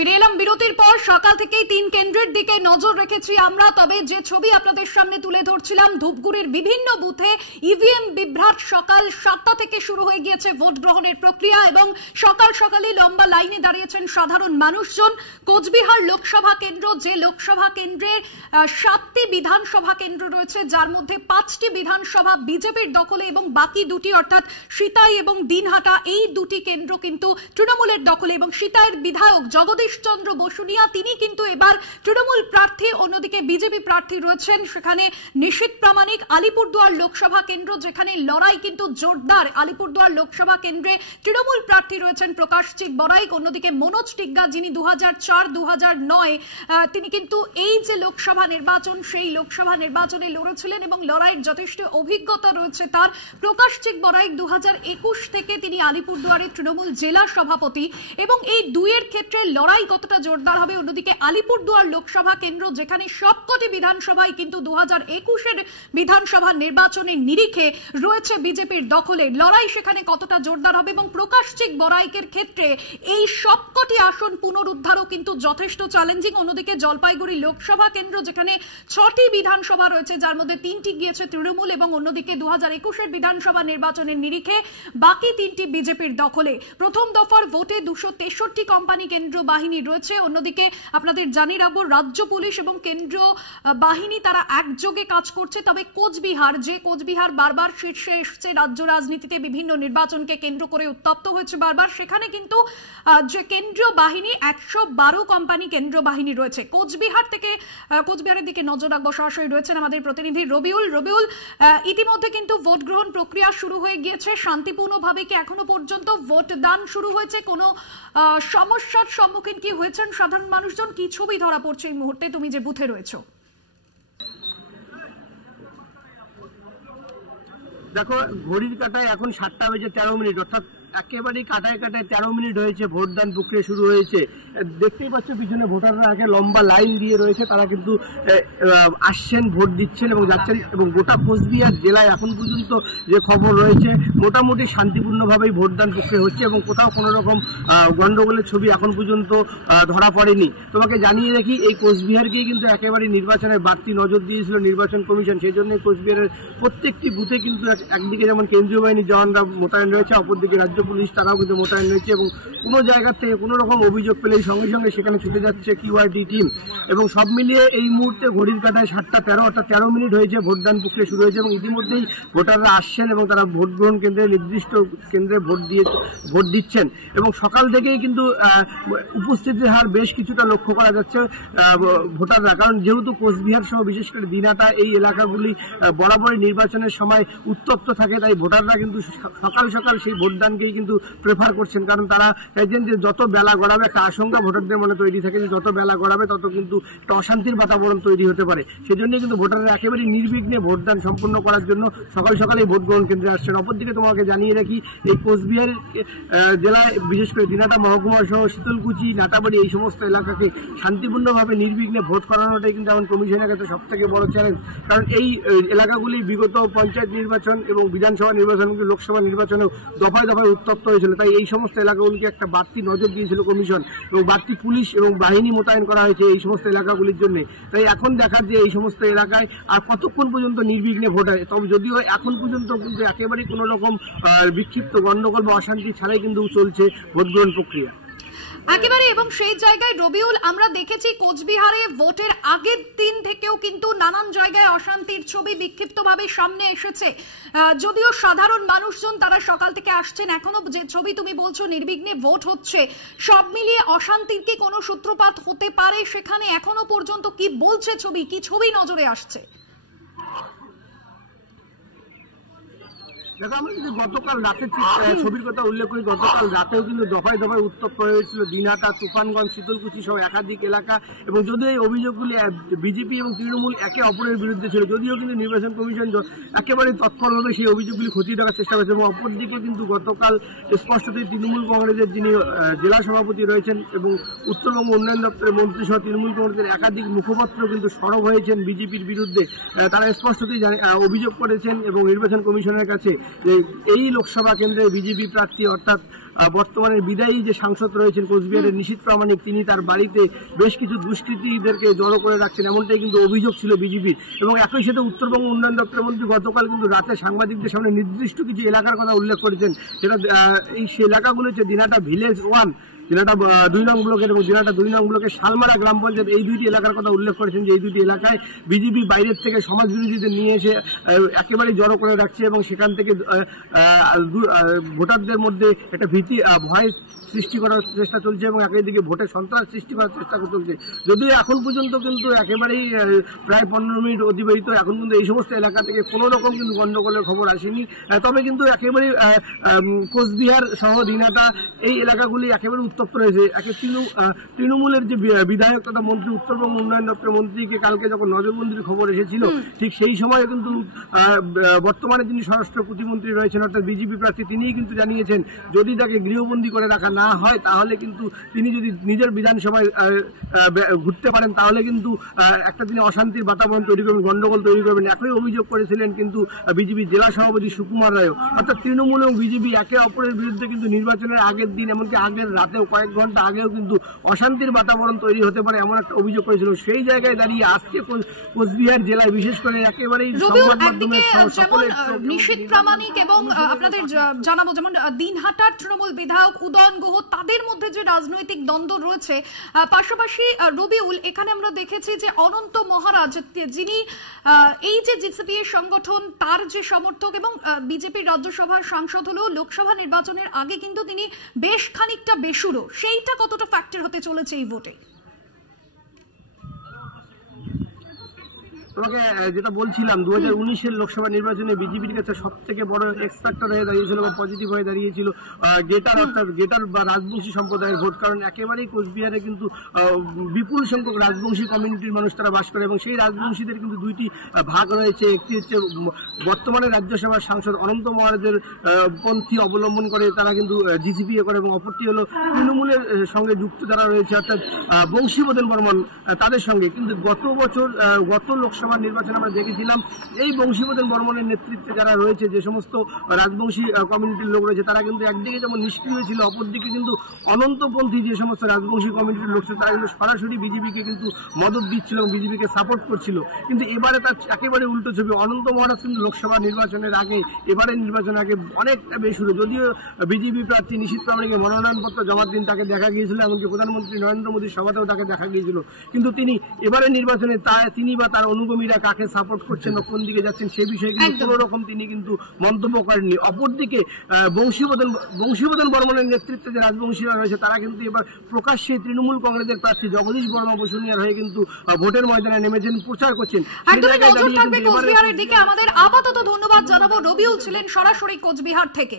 ফিরে এলাম বিরতির পর। সকাল থেকেই 3 কেন্দ্রের দিকে নজর রেখেছি আমরা। তবে যে ছবি আপনাদের সামনে তুলে ধরছিলাম, ধূপগুড়ির বিভিন্ন বুথে ইভিএম বিভ্রাট। সকাল 7টা থেকে শুরু হয়ে গিয়েছে ভোট গ্রহণের প্রক্রিয়া এবং সকাল সকালেই লম্বা লাইনে দাঁড়িয়েছেন সাধারণ মানুষজন। কোচবিহার লোকসভা কেন্দ্র, যে লোকসভা কেন্দ্রে 7টি বিধানসভা কেন্দ্র রয়েছে, যার মধ্যে 5টি বিধানসভা বিজেপির দখলে এবং বাকি দুটি অর্থাৎ সিতাই এবং দিনহাটা, এই দুটি কেন্দ্র কিন্তু তৃণমূলের দখলে। এবং সিতাইয়ের বিধায়ক জগদীশ চন্দ্র বসুনিয়া, তিনি কিন্তু এবার তৃণমূল প্রার্থী, অন্যদিকে বিজেপি প্রার্থী রয়েছেন সেখানে নিশীথ প্রামাণিক। আলিপুরদুয়ার লোকসভা কেন্দ্র, যেখানে লড়াই কিন্তু জোরদার। আলিপুরদুয়ার লোকসভা কেন্দ্রে তৃণমূল প্রার্থী রয়েছেন প্রকাশজিৎ বড়াইক, অন্যদিকে মনোজ টিগ্গা, যিনি 2004-2009 তিনি কিন্তু এই যে লোকসভা নির্বাচন, সেই লোকসভা নির্বাচনে লড়েছিলেন এবং লড়াইয়ের যথেষ্ট অভিজ্ঞতা রয়েছে তার। প্রকাশজিৎ বড়াইক 2021 থেকে তিনি আলিপুরদুয়ারের তৃণমূল জেলা সভাপতি এবং এই দুইয়ের ক্ষেত্রে লড়াই কতটা জোরদার হবে। অন্যদিকে আলিপুরদুয়ার লোকসভা কেন্দ্র, যেখানে সবকটি বিধানসভায় কিন্তু 2021-এর বিধানসভা নির্বাচনের নিরিখে রয়েছে বিজেপির দখলে, লড়াই সেখানে কতটা জোরদার হবে। এবং প্রকাশজিৎ বড়াইকের ক্ষেত্রে এই সবকটি আসন পুনরুদ্ধারও কিন্তু যথেষ্ট চ্যালেঞ্জিং। অন্যদিকে জলপাইগুড়ি লোকসভা কেন্দ্র, যেখানে 6টি বিধানসভা রয়েছে, যার মধ্যে 3টি গিয়েছে তৃণমূল এবং অন্যদিকে 2021-এর বিধানসভা নির্বাচনের নিরিখে বাকি 3টি বিজেপির দখলে। প্রথম দফার ভোটে 263 কোম্পানি কেন্দ্র বাহিনী রয়েছে। অন্যদিকে আপনাদের জানিয়ে রাখবো, রাজ্য পুলিশ এবং কেন্দ্র বাহিনী তারা একযোগে কাজ করছে। তবে কোচবিহার, যে কোচবিহার বারবার শীর্ষে এসছে রাজ্য রাজনীতিতে, বিভিন্ন নির্বাচনকে কেন্দ্র করে উত্তপ্ত হয়েছে বারবার, সেখানে কিন্তু যে কেন্দ্রীয় বাহিনী 112 কোম্পানি কেন্দ্র বাহিনী রয়েছে। কোচবিহারের দিকে নজর রাখবো। সরাসরি রয়েছেন আমাদের প্রতিনিধি রবিউল। রবিউল, ইতিমধ্যে কিন্তু ভোট গ্রহণ প্রক্রিয়া শুরু হয়ে গিয়েছে শান্তিপূর্ণভাবে। কি এখনো পর্যন্ত ভোট দান শুরু হয়েছে? কোনো সমস্যার সম্মুখীন কি হয়েছেন সাধারণ মানুষজন? কি ছবি ধরা পড়ছে এই মুহূর্তে তুমি যে বুথে রয়েছো? দেখো, ঘড়ির কাঁটায় এখন 7:13, অর্থাৎ একেবারেই কাটায় 13 মিনিট হয়েছে ভোটদান প্রক্রিয়া শুরু হয়েছে। দেখতেই পাচ্ছ পিছনে ভোটাররা আগে লম্বা লাইন দিয়ে রয়েছে, তারা কিন্তু আসছেন, ভোট দিচ্ছেন এবং যাচ্ছেন। এবং গোটা কোচবিহার জেলায় এখন পর্যন্ত যে খবর রয়েছে, মোটামুটি শান্তিপূর্ণভাবেই ভোটদান প্রক্রিয়া হচ্ছে এবং কোথাও কোনো রকম গন্ডগোলের ছবি এখন পর্যন্ত ধরা পড়েনি। তোমাকে জানিয়ে রাখি, এই কোচবিহারকেই কিন্তু একেবারে নির্বাচনের বাড়তি নজর দিয়েছিল নির্বাচন কমিশন। সেই জন্য কোচবিহারের প্রত্যেকটি বুথে কিন্তু একদিকে যেমন কেন্দ্রীয় বাহিনী জওয়ানরা মোতায়েন রয়েছে, অপরদিকে রাজ্য পুলিশ তারাও কিন্তু মোতায়েন রয়েছে। এবং কোনো জায়গা থেকে কোনো রকম অভিযোগ পেলেই সঙ্গে সঙ্গে সেখানে ছুটে যাচ্ছে কিউআরটি টিম। এবং সব মিলিয়ে এই মুহূর্তে ঘড়ির কাঁটায় 7:13, অর্থাৎ 13 মিনিট হয়েছে ভোটদান প্রক্রিয়া শুরু হয়েছে এবং ইতিমধ্যেই ভোটাররা আসছেন এবং তারা ভোট গ্রহণ কেন্দ্রে, নির্দিষ্ট কেন্দ্রে ভোট দিচ্ছেন। এবং সকাল থেকেই কিন্তু উপস্থিতির হার বেশ কিছুটা লক্ষ্য করা যাচ্ছে ভোটাররা, কারণ যেহেতু কোচবিহার সহ বিশেষ করে দিনহাটা এই এলাকাগুলি বরাবরই নির্বাচনের সময় উত্তপ্ত থাকে, তাই ভোটাররা কিন্তু সকাল সকাল সেই ভোটদানকেই কিন্তু প্রেফার করছেন। কারণ তারা চাইছেন যে যত বেলা গড়াবে, একটা আশঙ্কা ভোটারদের মনে তৈরি থাকে যে যত বেলা গড়াবে তত কিন্তু একটা অশান্তির বাতাবরণ তৈরি হতে পারে। সেজন্যই কিন্তু ভোটাররা একেবারে নির্বিঘ্নে ভোটদান সম্পন্ন করার জন্য সকাল সকালেই ভোট গ্রহণ কেন্দ্রে আসছেন। অপরদিকে তোমাকে জানিয়ে রাখি, এই কোচবিহার জেলায় বিশেষ করে দিনহাটা মহকুমা সহ শীতলকুচি, নাটাবাড়ি, এই সমস্ত এলাকাকে শান্তিপূর্ণভাবে নির্বিঘ্নে ভোট করানোটাই কিন্তু এখন কমিশনের কাছে সব থেকে বড় চ্যালেঞ্জ। কারণ এই এলাকাগুলি বিগত পঞ্চায়েত নির্বাচন এবং বিধানসভা নির্বাচন, লোকসভা নির্বাচনেও দফায় দফায় উত্তপ্ত হয়েছিল। তাই এই সমস্ত এলাকাগুলিকে একটা বাড়তি নজর দিয়েছিল কমিশন এবং বাড়তি পুলিশ এবং বাহিনী মোতায়েন করা হয়েছে এই সমস্ত এলাকাগুলির জন্য। তাই এখন দেখার যে এই সমস্ত এলাকায় আর কতক্ষণ পর্যন্ত নির্বিঘ্নে ভোট হয়। তবে যদিও এখন পর্যন্ত কিন্তু একেবারেই কোনো রকম বিক্ষিপ্ত গণ্ডগোল বা অশান্তি ছাড়াই কিন্তু চলছে ভোট গ্রহণ প্রক্রিয়া একেবারে। এবং সেই জায়গায় রবিউল, আমরা দেখেছি কোচবিহারে ভোটের আগের দিন থেকেও কিন্তু নানান জায়গায় অশান্তির ছবি বিক্ষিপ্তভাবে সামনে এসেছে। যদিও সাধারণ মানুষজন তারা সকাল থেকে আসছেন, এখনো যে ছবি তুমি বলছো নির্বিঘ্নে ভোট হচ্ছে, সব মিলিয়ে অশান্তির কি কোনো সূত্রপাত হতে পারে সেখানে? এখনো পর্যন্ত কি বলছে ছবি, কি ছবি নজরে আসছে? দেখো, আমরা যদি গতকাল রাতের ছবির কথা উল্লেখ করি, গতকাল রাতেও কিন্তু দফায় দফায় উত্তপ্ত হয়েছিল দিনহাটা, তুফানগঞ্জ, শীতলকুচি সহ একাধিক এলাকা। এবং যদিও এই অভিযোগগুলি বিজেপি এবং তৃণমূল একে অপরের বিরুদ্ধে ছিল, যদিও কিন্তু নির্বাচন কমিশন একেবারে তৎপরভাবে সেই অভিযোগগুলি খতিয়ে দেখার চেষ্টা করেছে। এবং অপরদিকে কিন্তু গতকাল স্পষ্টতই তৃণমূল কংগ্রেসের যিনি জেলা সভাপতি রয়েছেন এবং উত্তরবঙ্গ উন্নয়ন দপ্তরের মন্ত্রী সহ তৃণমূল কংগ্রেসের একাধিক মুখপাত্র কিন্তু সরব হয়েছেন বিজেপির বিরুদ্ধে। তারা স্পষ্টতই অভিযোগ করেছেন এবং নির্বাচন কমিশনের কাছে এই লোকসভা কেন্দ্রে বিজেপি প্রার্থী অর্থাৎ বর্তমানে বিদায়ী যে সাংসদ রয়েছেন কোচবিহারের নিশীথ প্রামাণিক, তিনি তার বাড়িতে বেশ কিছু দুষ্কৃতীদেরকে জড়ো করে রাখছেন, এমনটাই কিন্তু অভিযোগ ছিল বিজেপির। এবং একই সাথে উত্তরবঙ্গ উন্নয়ন দপ্তরের মন্ত্রী গতকাল কিন্তু রাতে সাংবাদিকদের সামনে নির্দিষ্ট কিছু এলাকার কথা উল্লেখ করেছেন, সেটা এই এলাকাগুলো হচ্ছে দিনাটা ভিলেজ 1, দিনাটা 2 নং ব্লকের এবং দিনাটা 2 নং ব্লকের শালমারা গ্রাম পঞ্চায়েত, এই দুইটি এলাকার কথা উল্লেখ করেছেন যে এই দুটি এলাকায় বিজেপি বাইরের থেকে সমাজ বিরোধীদের নিয়ে এসে একেবারেই জড়ো করে রাখছে এবং সেখান থেকে ভোটারদের মধ্যে একটা ভীতি ভয় সৃষ্টি করার চেষ্টা চলছে এবং একদিকে ভোটে সন্ত্রাস সৃষ্টি করার চেষ্টা চলছে। যদিও এখন পর্যন্ত কিন্তু একেবারেই প্রায় 15 মিনিট অতিবাহিত, এখন কিন্তু এই সমস্ত এলাকা থেকে কোনো রকম কিন্তু গন্ডগোলের খবর আসেনি। তবে কিন্তু একেবারেই কোচবিহার সহ দিনাটা এই এলাকাগুলি একেবারে উত্তপ্ত রয়েছে। তৃণমূলের যে বিধায়ক তথা মন্ত্রী, উত্তরবঙ্গ উন্নয়ন দপ্তরের মন্ত্রীকে কালকে যখন নজরবন্দির খবর এসেছিল, ঠিক সেই সময় কিন্তু বর্তমানে যিনি স্বরাষ্ট্র প্রতিমন্ত্রী রয়েছেন অর্থাৎ বিজেপি প্রার্থী, তিনিই কিন্তু জানিয়েছেন যদি তাকে গৃহবন্দী করে রাখা না হয় তাহলে কিন্তু তিনি যদি নিজের বিধানসভায় ঘুরতে পারেন তাহলে কিন্তু একটা তিনি অশান্তির বাতাবরণ তৈরি করবেন, গন্ডগোল তৈরি করবেন। একই অভিযোগ করেছিলেন কিন্তু বিজেপি জেলা সভাপতি সুকুমার রায়ও। অর্থাৎ তৃণমূল এবং বিজেপি একে অপরের বিরুদ্ধে কিন্তু নির্বাচনের আগের দিন, এমনকি আগের রাতেও কয়েক ঘন্টা আগেও কিন্তু অশান্তির বাতাবরণ তৈরি হতে পারে এমন একটা অভিযোগ করেছিল। সেই জায়গায় দাঁড়িয়ে আজকে কোচবিহার জেলায় বিশেষ করে একেবারেই নিশীথ প্রামাণিক এবং আপনাদের জানাবো যেমন দিনহাটার তৃণমূল বিধায়ক উদয়ন গুহ, তাদের মধ্যে যে রাজনৈতিক দ্বন্দ্ব রয়েছে, পাশাপাশি রবিউল, এখানে আমরা দেখেছি যে অনন্ত মহারাজ যিনি এই যে জিসিপি এর সংগঠন তার যে সমর্থক এবং বিজেপির রাজ্যসভার সাংসদ হলেও লোকসভা নির্বাচনের আগে কিন্তু তিনি বেশ খানিকটা বেসুরো, সেইটা কতটা ফ্যাক্টর হতে চলেছে এই ভোটে? তোমাকে যেটা বলছিলাম 2019-এর লোকসভা নির্বাচনে বিজেপির কাছে সব থেকে বড় এক্স ফ্যাক্টর হয়ে দাঁড়িয়েছিল বা পজিটিভ হয়ে দাঁড়িয়েছিল গেটার, অর্থাৎ গেটার বা রাজবংশী সম্প্রদায়ের ভোট। কারণ একেবারেই কোচবিহারে কিন্তু বিপুল সংখ্যক রাজবংশী কমিউনিটির মানুষ তারা বাস করে এবং সেই রাজবংশীদের কিন্তু দুইটি ভাগ রয়েছে। একটি হচ্ছে বর্তমানে রাজ্যসভার সাংসদ অনন্ত মহারাজের পন্থী অবলম্বন করে তারা কিন্তু জিসিপিএ করে এবং অপরটি হলো তৃণমূলের সঙ্গে যুক্ত যারা রয়েছে অর্থাৎ বংশীবদন বর্মন তাদের সঙ্গে। কিন্তু গত লোকসভা নির্বাচনে আমরা দেখেছিলাম এই বংশীবদন বর্মনের নেতৃত্বে যারা রয়েছে, যে সমস্ত রাজবংশী কমিউনিটির লোক রয়েছে, তারা কিন্তু একদিকে যেমন নিষ্ক্রিয় ছিল, অপরদিকে কিন্তু অনন্তপন্থী যে সমস্ত রাজবংশী কমিউনিটির লোক ছিল তারা কিন্তু সরাসরি বিজেপিকে কিন্তু মদত দিচ্ছিল এবং বিজেপিকে সাপোর্ট করছিল। কিন্তু এবারে তার একেবারে উল্টো ছবি। অনন্ত মহারাজ কিন্তু লোকসভা নির্বাচনের আগে, এবারের নির্বাচনের আগে অনেকটা বেসুরো। যদিও বিজেপি প্রার্থী নিশীথ প্রামাণিককে মনোনয়নপত্র জমা দিন তাকে দেখা গিয়েছিল, এমনকি প্রধানমন্ত্রী নরেন্দ্র মোদীর সভাতেও তাকে দেখা গিয়েছিল, কিন্তু তিনি এবারের নির্বাচনে তিনি বা তার অনুগামীরা কাকে সাপোর্ট করছেন বা কোন দিকে যাচ্ছেন সে বিষয়ে কিন্তু কোনো রকম তিনি কিন্তু মন্তব্য করেননি। অপরদিকে বংশীবদন বর্মনের নেতৃত্বে যে রাজবংশীরা রয়েছে তারা কিন্তু এবার প্রকাশ্যে তৃণমূল কংগ্রেসের প্রার্থী জগদীশ বর্মা বসুনিয়ার হয়ে কিন্তু ভোটের ময়দানে নেমেছেন, প্রচার করছেন। আমাদের আপাতত ধন্যবাদ জানাবো। রবিউল ছিলেন সরাসরি কোচবিহার থেকে।